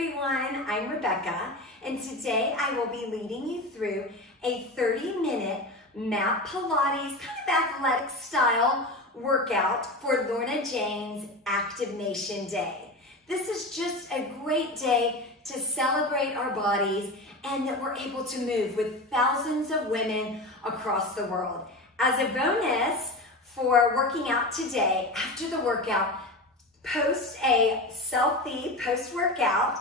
everyone, I'm Rebecca, and today I will be leading you through a 30-minute mat Pilates, kind of athletic style workout for Lorna Jane's Active Nation Day. This is just a great day to celebrate our bodies and that we're able to move with thousands of women across the world. As a bonus for working out today, after the workout, post a selfie post-workout,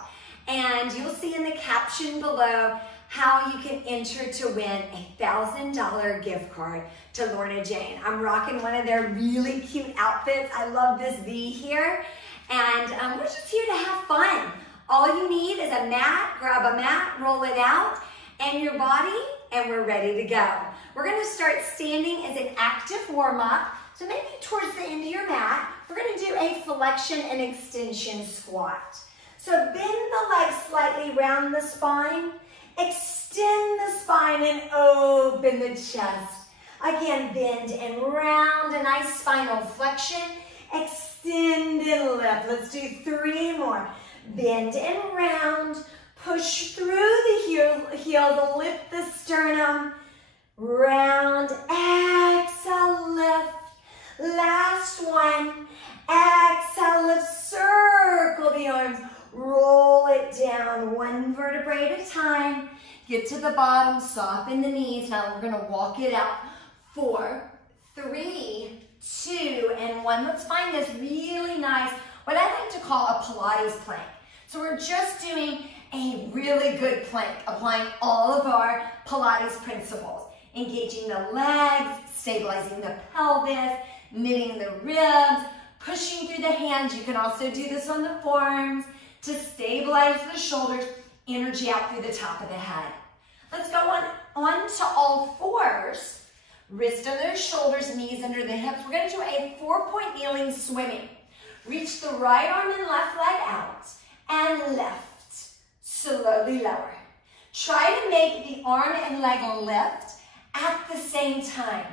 and you'll see in the caption below how you can enter to win a $1,000 gift card to Lorna Jane. I'm rocking one of their really cute outfits. I love this V here, and we're just here to have fun. All you need is a mat, grab a mat, roll it out, and your body, and we're ready to go. We're gonna start standing as an active warm-up. So maybe towards the end of your mat, we're gonna do a flexion and extension squat. So bend the legs slightly round the spine, extend the spine and open the chest. Again, bend and round, a nice spinal flexion, extend and lift. Let's do 3 more. Bend and round, push through the heel to lift the sternum, round, exhale, lift. Last one, exhale, lift, circle the arms, roll it down, 1 vertebrae at a time. Get to the bottom, soften the knees. Now we're gonna walk it out. 4, 3, 2, and 1. Let's find this really nice, what I like to call a Pilates plank. So we're just doing a really good plank, applying all of our Pilates principles. Engaging the legs, stabilizing the pelvis, knitting the ribs, pushing through the hands. You can also do this on the forearms to stabilize the shoulders, energy out through the top of the head. Let's go on to all fours. Wrist under the shoulders, knees under the hips. We're gonna do a 4-point kneeling swimming. Reach the right arm and left leg out and lift. Slowly lower. Try to make the arm and leg lift at the same time.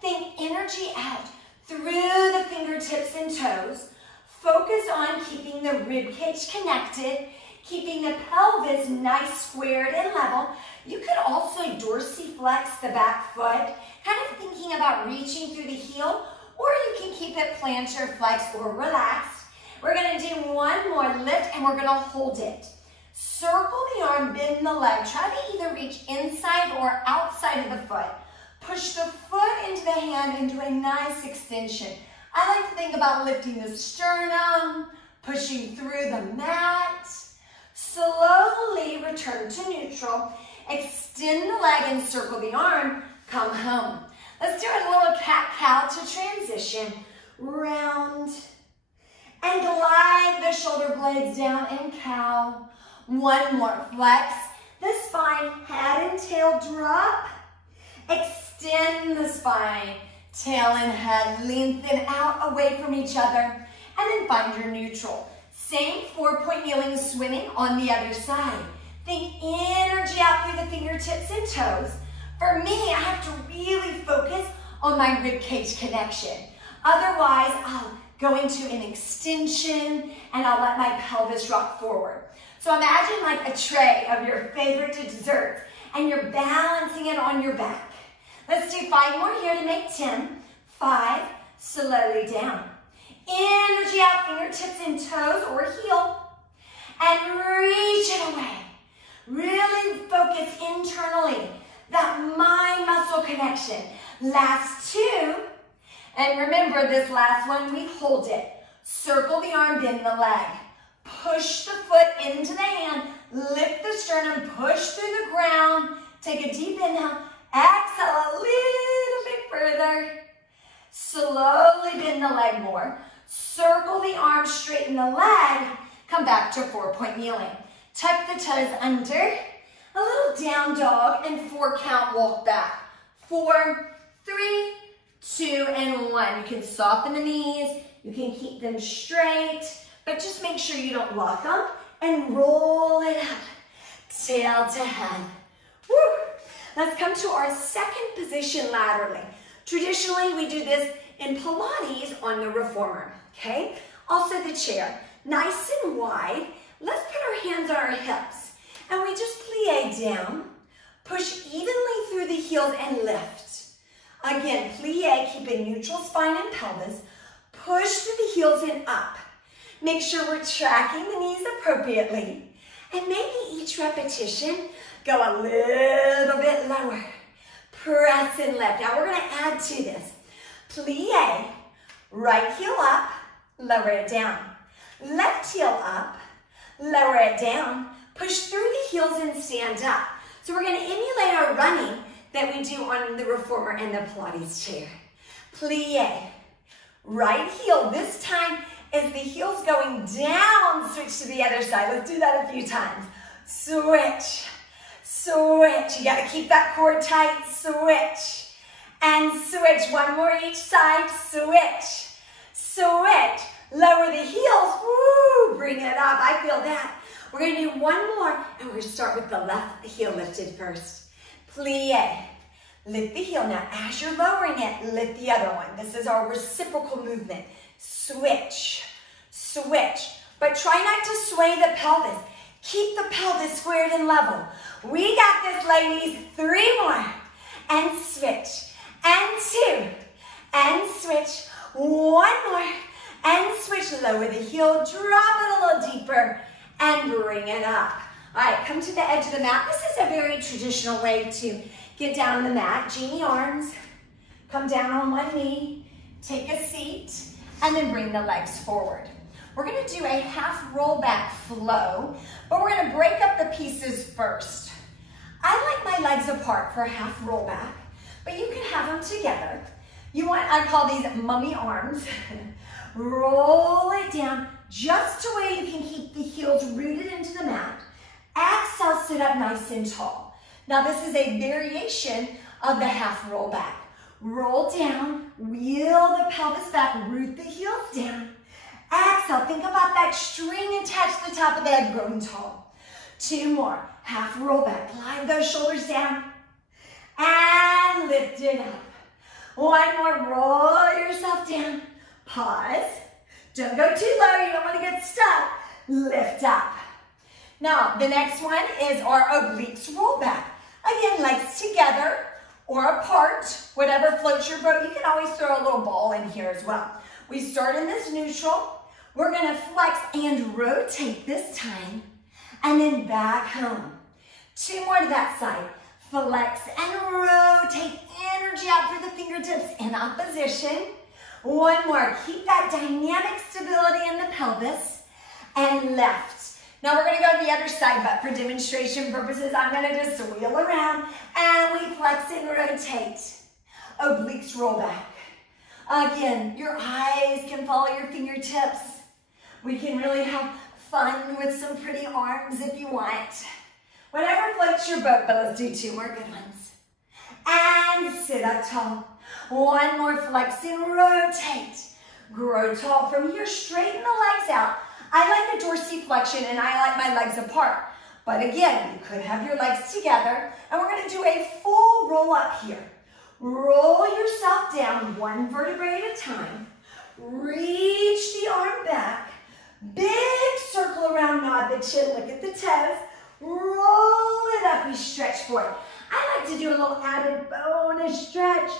Think energy out through the fingertips and toes. Focus on keeping the rib cage connected, keeping the pelvis nice, squared, and level. You could also dorsiflex the back foot, kind of thinking about reaching through the heel, or you can keep it plantar flex or relaxed. We're gonna do 1 more lift, and we're gonna hold it. Circle the arm, bend the leg. Try to either reach inside or outside of the foot. Push the foot into the hand and do a nice extension. I like to think about lifting the sternum, pushing through the mat. Slowly return to neutral. Extend the leg and circle the arm. Come home. Let's do a little cat-cow to transition. Round. And glide the shoulder blades down and cow. 1 more. Flex the spine, head and tail drop. Extend the spine, tail and head lengthen out away from each other, and then find your neutral. Same 4-point kneeling swimming on the other side. Think energy out through the fingertips and toes. For me, I have to really focus on my rib cage connection. Otherwise, I'll go into an extension and I'll let my pelvis rock forward. So imagine like a tray of your favorite desserts and you're balancing it on your back. Let's do 5 more here to make 10. 5, slowly down. Energy out, fingertips and toes or heel. And reach it away. Really focus internally. That mind-muscle connection. Last 2. And remember this last one, we hold it. Circle the arm, bend the leg. Push the foot into the hand. Lift the sternum, push through the ground. Take a deep inhale. Exhale a little bit further. Slowly bend the leg more. Circle the arm, straighten the leg. Come back to 4-point kneeling. Tuck the toes under. A little down dog and 4 count walk back. 4, 3, 2, and 1. You can soften the knees. You can keep them straight, but just make sure you don't lock them and roll it up. Tail to head. Woo! Let's come to our second position laterally. Traditionally, we do this in Pilates on the reformer, okay? Also the chair, nice and wide. Let's put our our hands on our hips and we just plie down, push evenly through the heels and lift. Again, plie, keep a neutral spine and pelvis, push through the heels and up. Make sure we're tracking the knees appropriately. And maybe each repetition, go a little bit lower. Press and lift. Now we're going to add to this. Plie, right heel up, lower it down. Left heel up, lower it down. Push through the heels and stand up. So we're going to emulate our running that we do on the reformer and the Pilates chair. Plie, right heel. This time, as the heel's going down, switch to the other side. Let's do that a few times. Switch, switch. You got to keep that core tight. Switch, and switch. One more each side. Switch, switch. Lower the heels. Woo, bring it up. I feel that. We're going to do one more, and we're going to start with the left heel lifted first. Plie. Lift the heel. Now, as you're lowering it, lift the other one. This is our reciprocal movement. Switch, switch. But try not to sway the pelvis. Keep the pelvis squared and level. We got this, ladies. 3 more. And switch. And 2. And switch. 1 more. And switch. Lower the heel. Drop it a little deeper. And bring it up. All right, come to the edge of the mat. This is a very traditional way to get down on the mat. Genie arms. Come down on one knee. Take a seat. And then bring the legs forward. We're going to do a half roll back flow, but we're going to break up the pieces first. I like my legs apart for a half roll back, but you can have them together. You want, I call these mummy arms. Roll it down just to where you can keep the heels rooted into the mat. Exhale, sit up nice and tall. Now this is a variation of the half roll back. Roll down, wheel the pelvis back, root the heels down. Exhale, think about that string attached to the top of the head, growing tall. 2 more, half roll back, glide those shoulders down. And lift it up. 1 more, roll yourself down. Pause. Don't go too low, you don't want to get stuck. Lift up. Now, the next one is our obliques roll back. Again, legs together or apart, whatever floats your boat. You can always throw a little ball in here as well. We start in this neutral. We're going to flex and rotate this time, and then back home. 2 more to that side. Flex and rotate, energy out through the fingertips in opposition. 1 more, keep that dynamic stability in the pelvis, and left. Now we're going to go to the other side, but for demonstration purposes, I'm going to just wheel around, and we flex and rotate. Obliques roll back. Again, your eyes can follow your fingertips. We can really have fun with some pretty arms if you want. Whatever floats your boat, but let's do 2 more good ones. And sit up tall. 1 more, flex and rotate. Grow tall. From here, straighten the legs out. I like a dorsiflexion and I like my legs apart. But again, you could have your legs together, and we're going to do a full roll up here. Roll yourself down 1 vertebrae at a time. Reach the arm back. Big circle around, nod the chin, look at the toes. Roll it up, we stretch forward. I like to do a little added bonus stretch.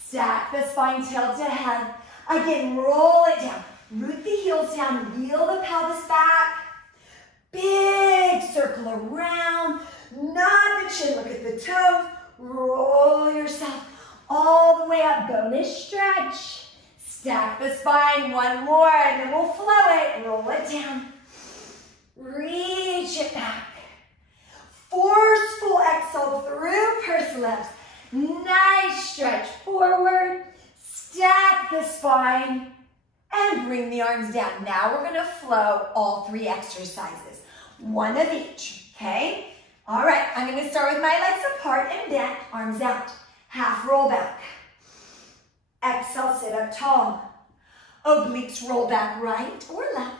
Stack the spine, tail to head. Again, roll it down. Root the heels down, wheel the pelvis back. Big circle around. Nod the chin, look at the toes. Roll yourself all the way up, bonus stretch. Stack the spine, 1 more, and then we'll flow it. Roll it down. Reach it back. Forceful exhale through pursed lips. Nice stretch forward. Stack the spine and bring the arms down. Now we're going to flow all 3 exercises. 1 of each, okay? All right, I'm going to start with my legs apart and bent, arms out. Half roll back. Exhale, sit up tall. Obliques roll back right or left.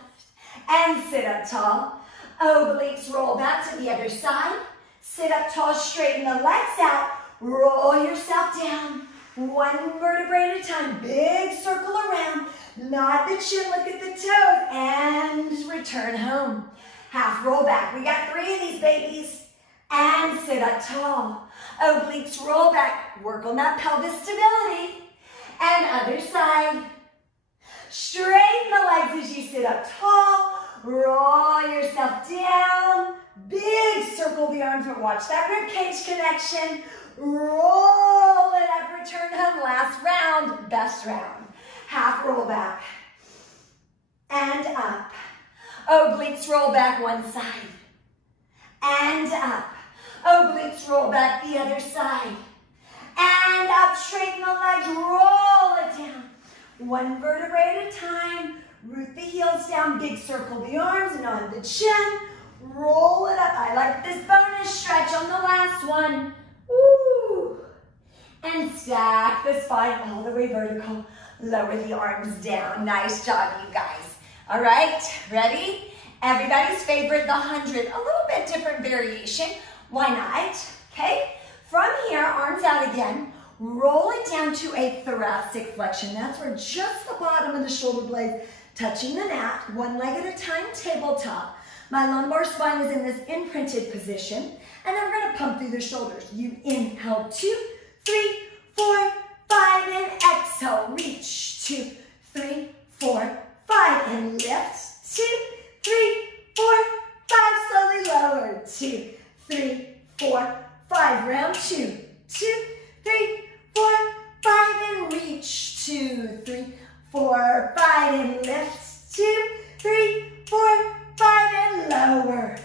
And sit up tall. Obliques roll back to the other side. Sit up tall, straighten the legs out. Roll yourself down. 1 vertebrae at a time. Big circle around. Nod the chin, look at the toes. And return home. half roll back. We got 3 of these babies. And sit up tall. Obliques roll back. Work on that pelvis stability. And other side. Straighten the legs as you sit up tall. Roll yourself down. Big circle the arms, but watch that rib cage connection. Roll it up, return home. Last round, best round. Half roll back. And up. Obliques roll back one side. And up. Obliques roll back the other side. And up, straighten the legs, roll it down. One vertebrae at a time. Root the heels down, big circle the arms and on the chin. Roll it up. I like this bonus stretch on the last one. Woo! And stack the spine all the way vertical. Lower the arms down. Nice job, you guys. All right, ready? Everybody's favorite, the 100. A little bit different variation. Why not? Okay. From here, arms out again. Roll it down to a thoracic flexion. That's where just the bottom of the shoulder blades touching the mat, one leg at a time, tabletop. My lumbar spine is in this imprinted position, and then we're going to pump through the shoulders. You inhale, 2, 3, 4, 5, and exhale. Reach, 2, 3, 4, 5, and lift, 2, 3, 4, 5, slowly lower, 2, 3, 4, 5, round 2, 2, 3, 4, 5, and reach, 2, 3, 4, 5, and lift, 2, 3, 4, 5, and lower.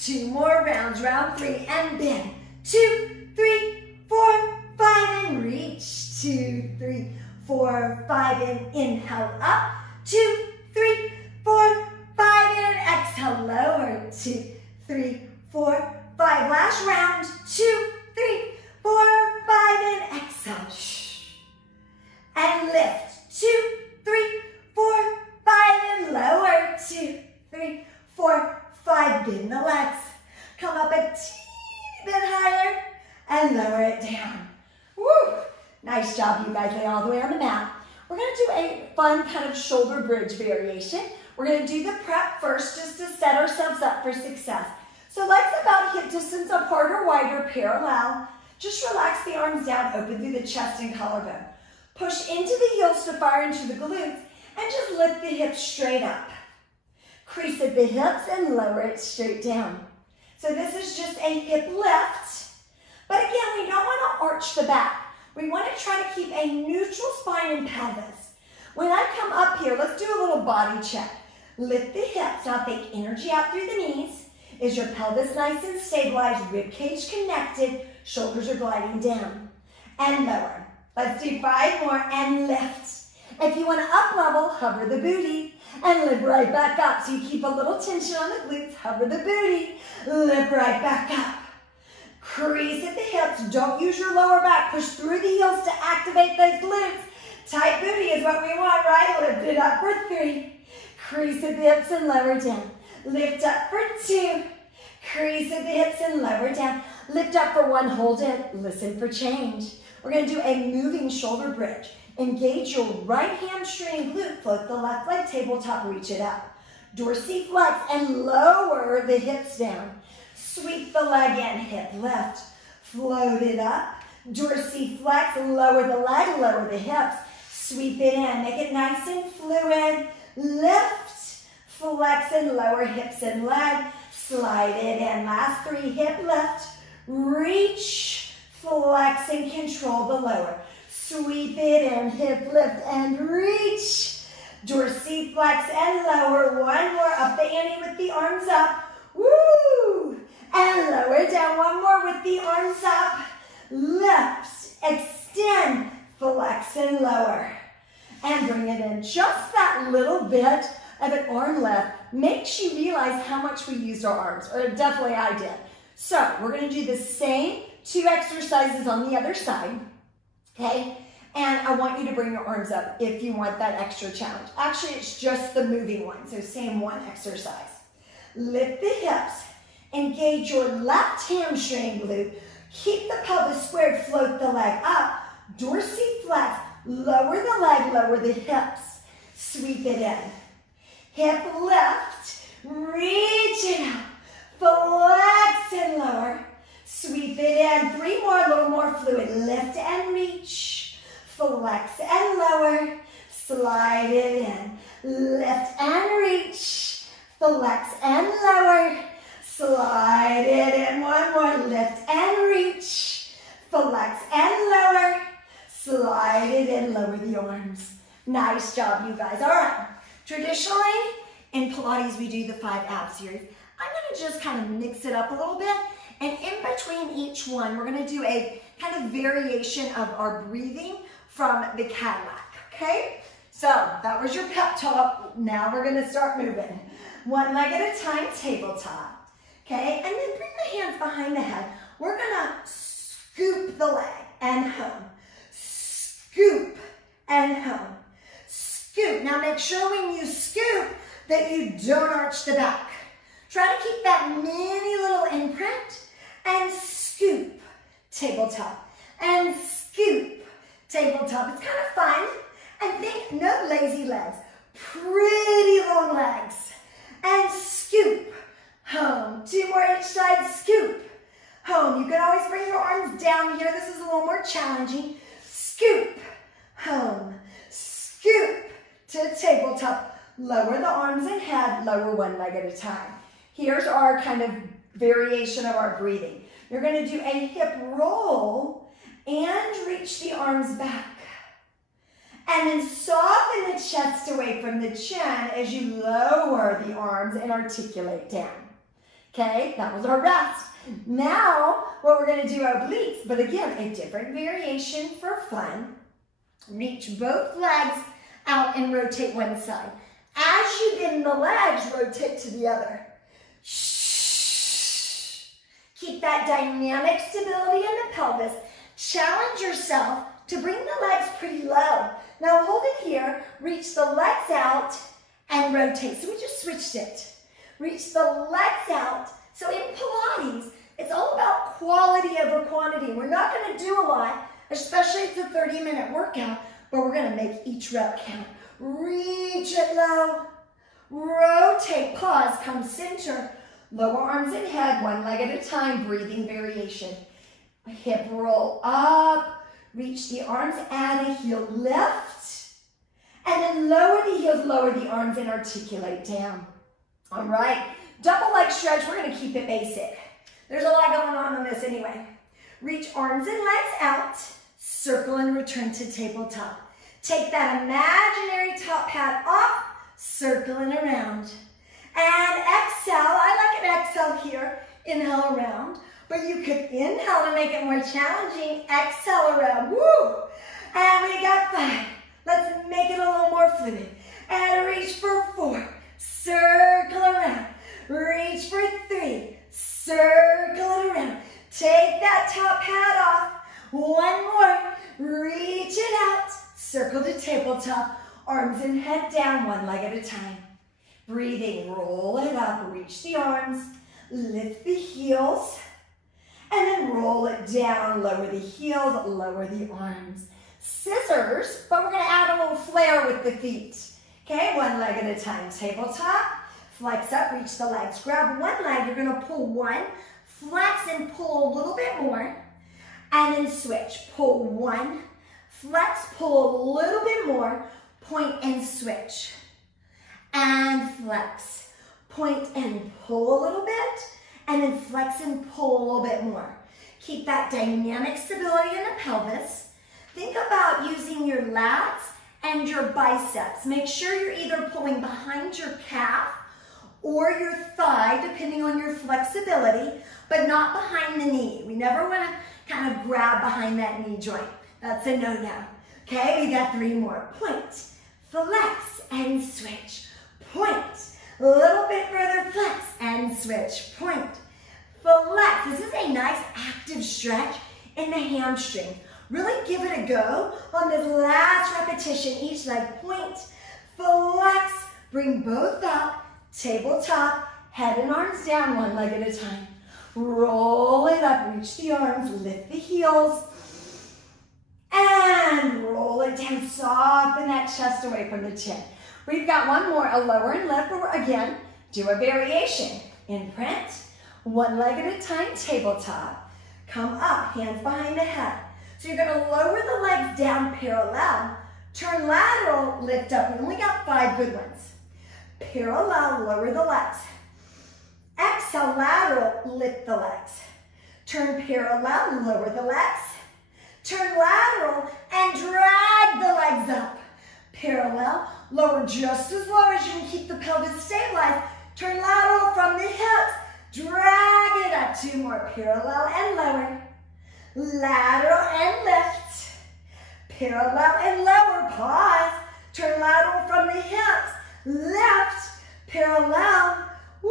2 more rounds, round 3, and bend, 2, 3, 4, 5, and reach, 2, 3, 4, 5, and inhale up, 2, 3, 4, 5, and exhale, lower, 2, 3, 4, 5, last round, 2, 3, 4, 5, and exhale, and lift, 2, 3, 4, 5, and lower, 2, 3, 4, 5, bend the legs, come up a teeny bit higher, and lower it down. Woo! Nice job, you guys. Lay all the way on the mat. We're going to do a fun kind of shoulder bridge variation. We're going to do the prep first just to set ourselves up for success. So legs about hip distance apart or wider, parallel. Just relax the arms down, open through the chest and collarbone. Push into the heels to fire into the glutes, and just lift the hips straight up. Crease at the hips and lower it straight down. So this is just a hip lift. But again, we don't want to arch the back. We want to try to keep a neutral spine and pelvis. When I come up here, let's do a little body check. Lift the hips. Now take energy out through the knees. Is your pelvis nice and stabilized? Rib cage connected. Shoulders are gliding down. And lower. Let's do 5 more and lift. If you want to up level, hover the booty and lift right back up. So you keep a little tension on the glutes, hover the booty, lift right back up. Crease at the hips. Don't use your lower back. Push through the heels to activate those glutes. Tight booty is what we want, right? Lift it up for 3. Crease at the hips and lower down. Lift up for 2. Crease at the hips and lower down. Lift up for 1. Hold it. Listen for change. We're going to do a moving shoulder bridge. Engage your right hamstring glute. Float the left leg, tabletop, reach it up. Dorsiflex and lower the hips down. Sweep the leg in, hip lift. Float it up. Dorsiflex, lower the leg, lower the hips. Sweep it in, make it nice and fluid. Lift, flex and lower hips and leg. Slide it in. Last 3, hip lift. Reach, flex and control the lower. Sweep it in, hip lift and reach. Dorsiflex and lower. 1 more, up the ante with the arms up. Woo! And lower down. 1 more with the arms up. Lift, extend, flex and lower. And bring it in. Just that little bit of an arm lift makes you realize how much we used our arms, or definitely I did. So we're going to do the same 2 exercises on the other side, okay? And I want you to bring your arms up if you want that extra challenge. Actually, it's just the moving one, so same 1 exercise. Lift the hips, engage your left hamstring glute, keep the pelvis squared, float the leg up, dorsiflex, lower the leg, lower the hips, sweep it in. Hip lift, reach it flex and lower, slide it in, one more, lift and reach, flex and lower, slide it in, lower the arms. Nice job, you guys. All right, traditionally in Pilates we do the 5 ab series. I'm gonna just kind of mix it up a little bit, and in between each one we're gonna do a kind of variation of our breathing from the Cadillac, okay? So that was your pep talk. Now we're gonna start moving. One leg at a time, tabletop, okay? And then bring the hands behind the head. We're gonna scoop the leg and home. Scoop and home. Scoop. Now make sure when you scoop that you don't arch the back. Try to keep that mini little imprint and scoop, tabletop, and scoop, tabletop. It's kind of fun. And think, no lazy legs, pretty long legs. And scoop, home. 2 more each side, scoop, home. You can always bring your arms down here. This is a little more challenging. Scoop, home. Scoop to tabletop. Lower the arms and head, lower one leg at a time. Here's our kind of variation of our breathing. You're gonna do a hip roll and reach the arms back. And then soften the chest away from the chin as you lower the arms and articulate down. Okay, that was our rest. Now, what we're gonna do obliques, but again, a different variation for fun. Reach both legs out and rotate one side. As you bend the legs, rotate to the other. Shh. Keep that dynamic stability in the pelvis. Challenge yourself to bring the legs pretty low. Now hold it here, reach the legs out and rotate. So we just switched it. Reach the legs out. So in Pilates, it's all about quality over quantity. We're not gonna do a lot, especially if it's a 30-minute workout, but we're gonna make each rep count. Reach it low, rotate, pause, come center, lower arms and head, one leg at a time, breathing variation. Hip roll up, reach the arms, add a heel lift, and then lower the heels, lower the arms, and articulate down. All right, double leg stretch, we're gonna keep it basic. There's a lot going on this anyway. Reach arms and legs out, circle and return to tabletop. Take that imaginary top hat off, circling around. And exhale, I like an exhale here, inhale around. But you could inhale to make it more challenging. Exhale around, woo! And we got 5. Let's make it a little more fluid. And reach for 4, circle around. Reach for 3, circle around. Take that top hat off. One more, reach it out. Circle to tabletop, arms and head down, one leg at a time. Breathing, roll it up, reach the arms, lift the heels, and then roll it down, lower the heels, lower the arms. Scissors, but we're gonna add a little flair with the feet. Okay, one leg at a time, tabletop, flex up, reach the legs. Grab one leg, you're gonna pull one, flex and pull a little bit more, and then switch. Pull one, flex, pull a little bit more, point and switch. And flex, point and pull a little bit, and then flex and pull a little bit more. Keep that dynamic stability in the pelvis. Think about using your lats and your biceps. Make sure you're either pulling behind your calf or your thigh, depending on your flexibility, but not behind the knee. We never want to kind of grab behind that knee joint. That's a no-no. Okay, we got 3 more. Point, flex, and switch. Point, a little bit further, flex, and switch. Point, flex. This is a nice active stretch in the hamstring. Really give it a go on this last repetition. Each leg, point, flex, bring both up, tabletop, head and arms down, one leg at a time. Roll it up, reach the arms, lift the heels, and roll it down, soften that chest away from the chin. We've got one more, a lower and lift, where again, do a variation. Imprint, one leg at a time, tabletop. Come up, hands behind the head. So you're gonna lower the legs down parallel, turn lateral, lift up. We only got 5 good ones. Parallel, lower the legs. Exhale, lateral, lift the legs. Turn parallel, lower the legs. Turn lateral and drag the legs up. Parallel, lower just as low as you can keep the pelvis stabilized. Turn lateral from the hips. Drag it up. 2 more. Parallel and lower. Lateral and lift. Parallel and lower. Pause. Turn lateral from the hips. Lift. Parallel. Woo.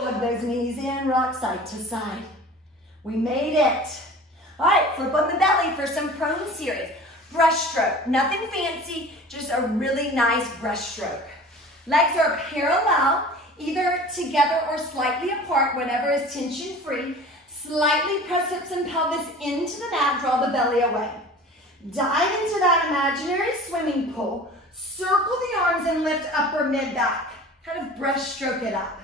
Hug those knees in. Rock side to side. We made it. All right, flip on the belly for some prone series. Breaststroke. Nothing fancy, just a really nice breaststroke. Legs are parallel, either together or slightly apart, whatever is tension-free. Slightly press hips and pelvis into the mat, draw the belly away. Dive into that imaginary swimming pool. Circle the arms and lift upper mid-back. Kind of breaststroke it up.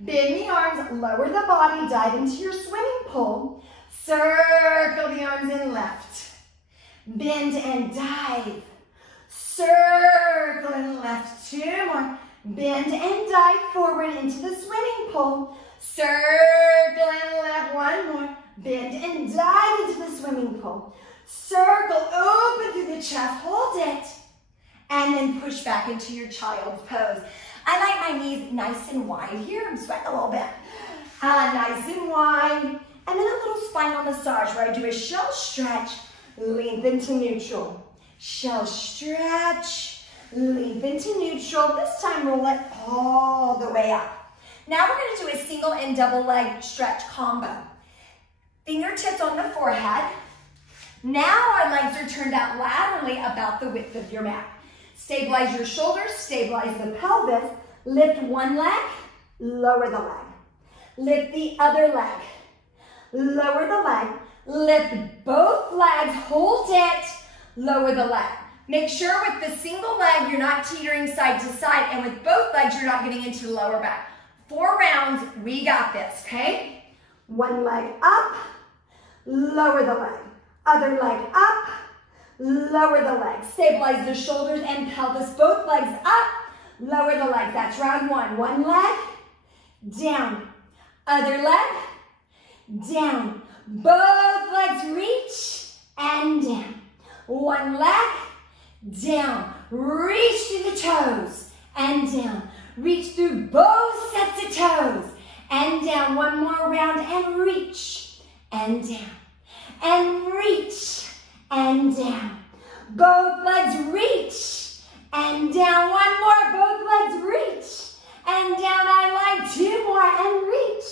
Bend the arms, lower the body, dive into your swimming pool. Circle the arms and lift. Bend and dive. Circle and lift. 2 more. Bend and dive forward into the swimming pool. Circle and lift. 1 more. Bend and dive into the swimming pool. Circle, open through the chest, hold it. And then push back into your child's pose. I like my knees nice and wide here. I'm sweating a little bit. Nice and wide. And then a little spinal massage where I do a shell stretch, lengthen to neutral. Shell stretch, lengthen to neutral. This time roll it all the way up. Now we're going to do a single and double leg stretch combo. Fingertips on the forehead. Now our legs are turned out laterally about the width of your mat. Stabilize your shoulders, stabilize the pelvis. Lift one leg, lower the leg. Lift the other leg, lower the leg. Lift both legs, hold it, lower the leg. Make sure with the single leg you're not teetering side to side, and with both legs you're not getting into the lower back. 4 rounds, we got this, okay? One leg up, lower the leg. Other leg up, lower the leg. Stabilize the shoulders and pelvis, both legs up, lower the leg. That's round 1. One leg, down. Other leg, down. Both legs reach and down. One leg, down. Reach through the toes and down. Reach through both sets of toes and down. One more round and reach and down. And reach and down. Both legs reach and down. One more, both legs reach and down. I like 2 more and reach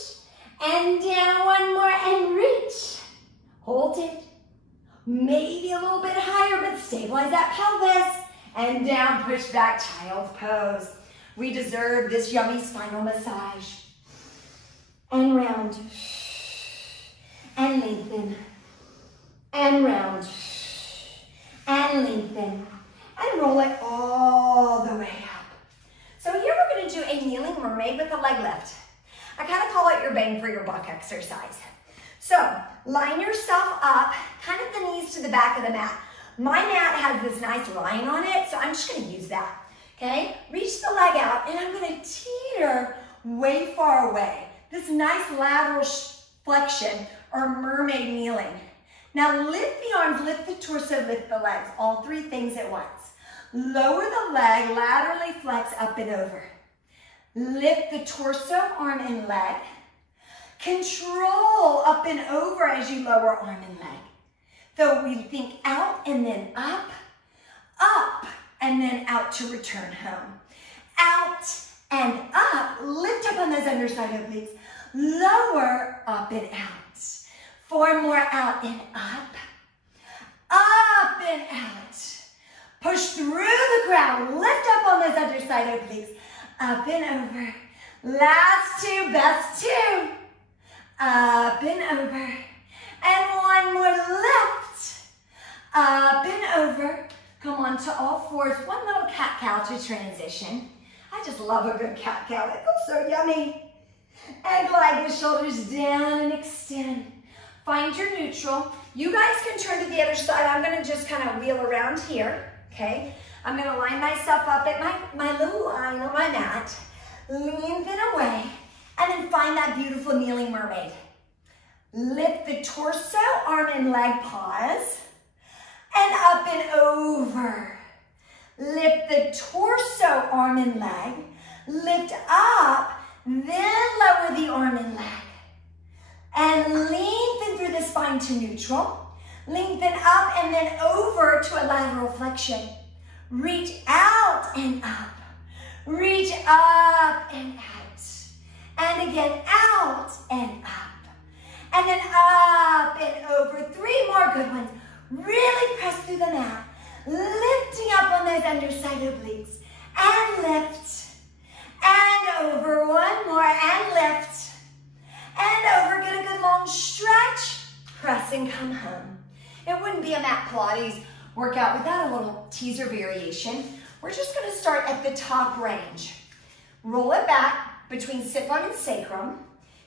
and down. 1 more and reach. Hold it. Maybe a little bit higher, but stabilize that pelvis. And down, push back, child's pose. We deserve this yummy spinal massage. And round. And lengthen. And round. And lengthen. And roll it all the way up. So here we're going to do a kneeling mermaid with a leg lift. I kind of call it your bang for your buck exercise. So line yourself up, kind of the knees to the back of the mat. My mat has this nice line on it, so I'm just going to use that. Okay? Reach the leg out, and I'm going to teeter way far away. This nice lateral flexion or mermaid kneeling. Now lift the arms, lift the torso, lift the legs. All 3 things at once. Lower the leg, laterally flex up and over. Lift the torso, arm, and leg. Control up and over as you lower arm and leg. So we think out and then up, and then out to return home. Out and up, lift up on those underside obliques. Lower, up and out. 4 more, out and up and out. Push through the ground, lift up on those underside obliques. Up and over. Last 2, best 2. Up and over. And 1 more, lift. Up and over. Come on to all 4s. 1 little cat-cow to transition. I just love a good cat-cow. It feels so yummy. And glide the shoulders down and extend. Find your neutral. You guys can turn to the other side. I'm going to just kind of wheel around here. Okay? I'm going to line myself up at my little line on my mat. lengthen away, and then find that beautiful kneeling mermaid. Lift the torso, arm and leg, pause, and up and over. Lift the torso, arm and leg, lift up, then lower the arm and leg. And lengthen through the spine to neutral. Lengthen up and then over to a lateral flexion. Reach out and up. Reach up and out. And again, out and up. And then up and over. 3 more good ones. Really press through the mat. Lifting up on those underside obliques. And lift. And over. 1 more and lift. And over. Get a good long stretch. Press and come home. It wouldn't be a mat Pilates workout without a little teaser variation. We're just going to start at the top range. Roll it back between sit bone and sacrum.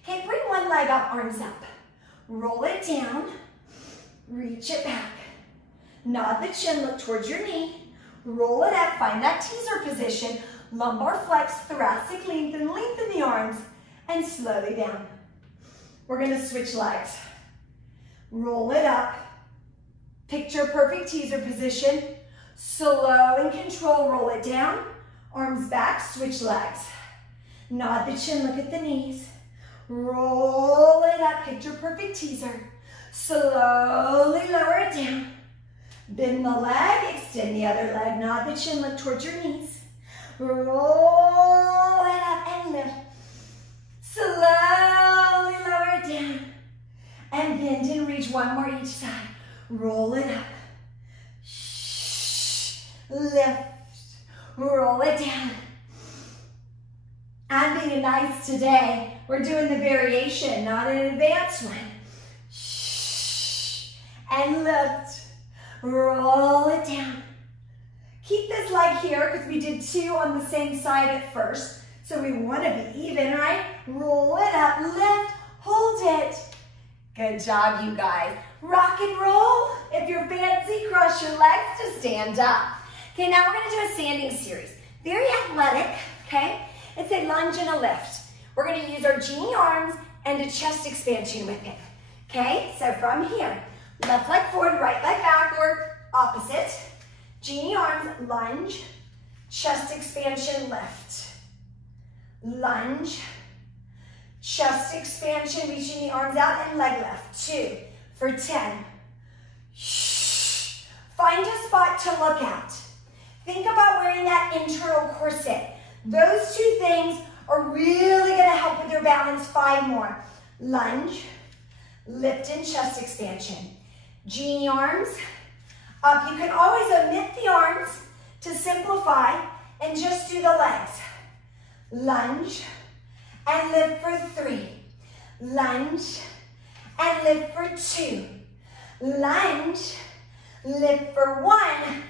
Okay, bring one leg up, arms up. Roll it down. Reach it back. Nod the chin, look towards your knee. Roll it up, find that teaser position. Lumbar flex, thoracic lengthen, lengthen the arms, and slowly down. We're going to switch legs. Roll it up. Picture perfect teaser position. Slow and control, roll it down. Arms back, switch legs. Nod the chin, look at the knees. Roll it up, picture perfect teaser. Slowly lower it down. Bend the leg, extend the other leg. Nod the chin, look towards your knees. Roll it up and lift. Slowly lower it down. And bend and reach, 1 more each side. Roll it up. Lift. Roll it down. I'm being nice today. We're doing the variation, not an advanced one. And lift. Roll it down. Keep this leg here because we did 2 on the same side at first. So we want to be even, right? Roll it up, lift, hold it. Good job, you guys. Rock and roll. If you're fancy, cross your legs to stand up. Okay, now we're going to do a standing series. Very athletic, okay? It's a lunge and a lift. We're going to use our genie arms and a chest expansion with it. Okay, so from here, left leg forward, right leg backward, opposite. Genie arms, lunge, chest expansion, lift. Lunge, chest expansion, reaching the arms out and leg lift. 2 for 10. Find a spot to look at. Think about wearing that internal corset. Those 2 things are really going to help with your balance. 5 more. Lunge, lift and chest expansion. Genie arms up. You can always omit the arms to simplify and just do the legs. Lunge and lift for 3. Lunge and lift for 2. Lunge, lift for 1.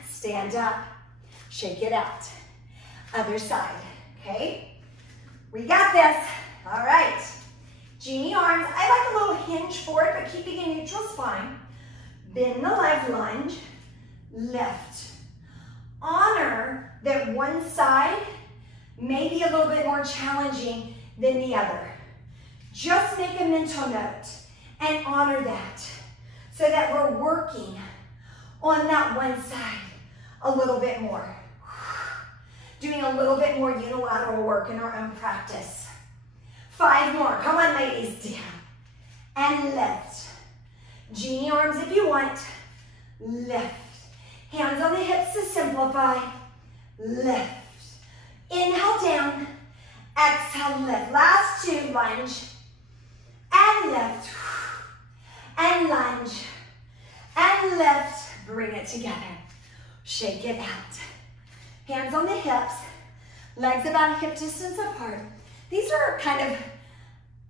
Stand up. Shake it out. Other side, okay? We got this. All right. Genie arms. I like a little hinge for it, but keeping a neutral spine. Bend the leg, lunge, lift. Honor that one side may be a little bit more challenging than the other. Just make a mental note and honor that so that we're working on that one side a little bit more. Doing a little bit more unilateral work in our own practice. 5 more. Come on, ladies. Down. And lift. Genie arms if you want. Lift. Hands on the hips to simplify. Lift. Inhale down. Exhale, lift. Last 2. Lunge. And lift. And lunge. And lift. Bring it together. Shake it out. Hands on the hips, legs about hip distance apart. These are kind of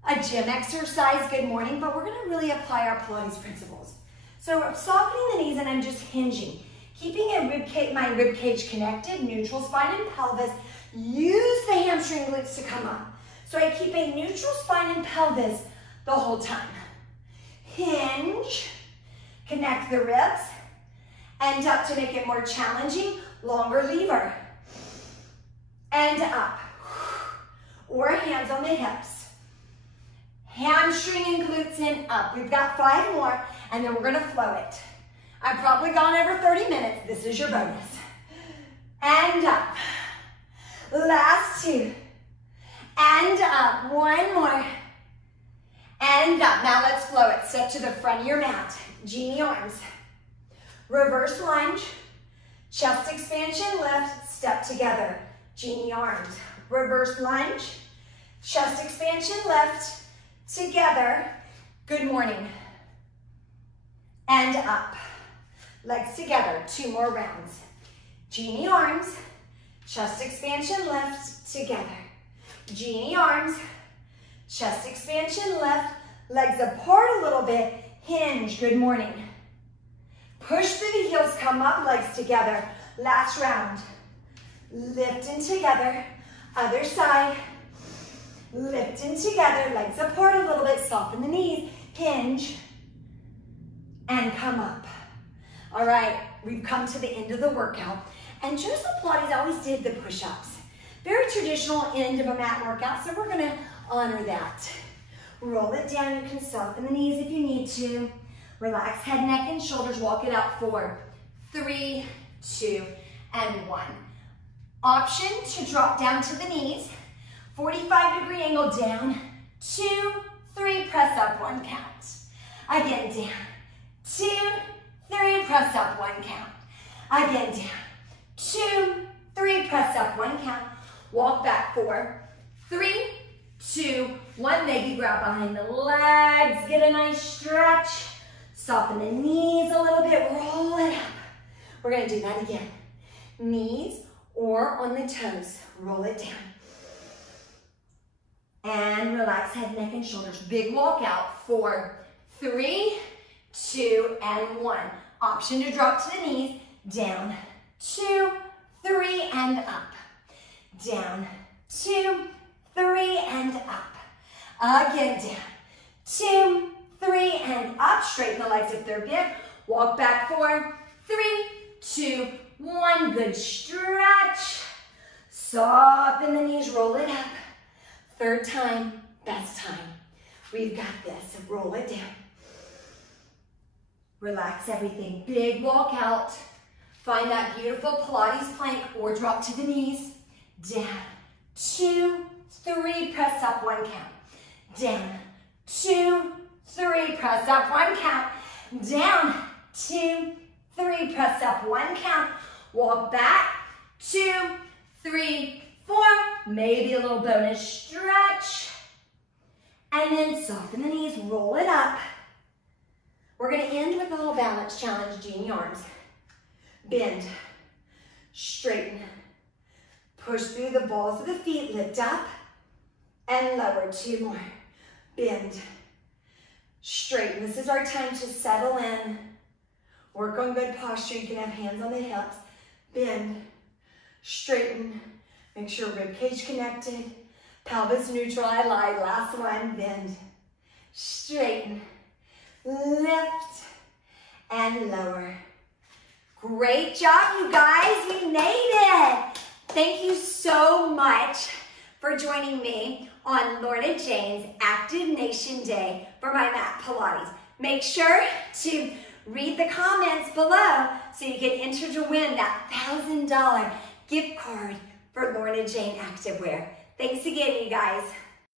a gym exercise, good morning, but we're gonna really apply our Pilates principles. So I'm softening the knees and I'm just hinging. Keeping my rib cage connected, neutral spine and pelvis. Use the hamstring glutes to come up. So I keep a neutral spine and pelvis the whole time. Hinge, connect the ribs, and up to make it more challenging. Longer lever. And up. or hands on the hips. Hamstring and glutes in, up. We've got 5 more, and then we're gonna flow it. I've probably gone over 30 minutes. This is your bonus. And up. Last 2. And up. 1 more. And up. Now let's flow it. Step to the front of your mat. Genie arms. Reverse lunge. Chest expansion, lift, step together. Genie arms. Reverse lunge. Chest expansion, lift, together. Good morning. And up. Legs together. 2 more rounds. Genie arms. Chest expansion, lift, together. Genie arms. Chest expansion, lift. Legs apart a little bit. Hinge. Good morning. Push through the heels, come up, legs together. Last round. Lifting together. Other side. Lifting together, legs apart a little bit. Soften the knees. Hinge. And come up. All right, we've come to the end of the workout. And Joseph Pilates always did the push-ups. Very traditional end of a mat workout, so we're gonna honor that. Roll it down. You can soften the knees if you need to. Relax head, neck, and shoulders. Walk it out. 4, 3, 2, and 1. Option to drop down to the knees. 45-degree angle down. 2, 3, press up, 1 count. Again, down. 2, 3, press up, 1 count. Again, down. 2, 3, press up, 1 count. Walk back. 4, 3, 2, 1. Maybe grab behind the legs. Get a nice stretch. Soften the knees a little bit. Roll it up. We're going to do that again. Knees or on the toes. Roll it down. And relax head, neck, and shoulders. Big walk out. 4, 3, 2, and 1. Option to drop to the knees. Down, 2, 3, and up. Down, 2, 3, and up. Again, down, 2, 3, and up. Straighten the legs if they're big. Walk back. 4, 3, 2, 1. Good stretch. Soften the knees. Roll it up. 3rd time, best time. We've got this. Roll it down. Relax everything. Big walk out. Find that beautiful Pilates plank or drop to the knees. Down, 2, 3, press up, 1 count. Down, 2, 3, press up, 1 count. Down, 2, 3, press up, 1 count. Walk back, 2, 3, 4. Maybe a little bonus stretch. And then soften the knees, roll it up. We're going to end with a little balance challenge, Genie arms. Bend, straighten, push through the balls of the feet, lift up, and lower. 2 more. Bend, straighten. This is our time to settle in. Work on good posture. You can have hands on the hips. Bend, straighten. Make sure ribcage connected. Pelvis neutral. I lied. Last one. Bend, straighten, lift, and lower. Great job, you guys. We made it. Thank you so much for joining me on Lorna Jane's Active Nation Day for my mat Pilates. Make sure to read the comments below so you can enter to win that $1,000 gift card for Lorna Jane Activewear. Thanks again, you guys.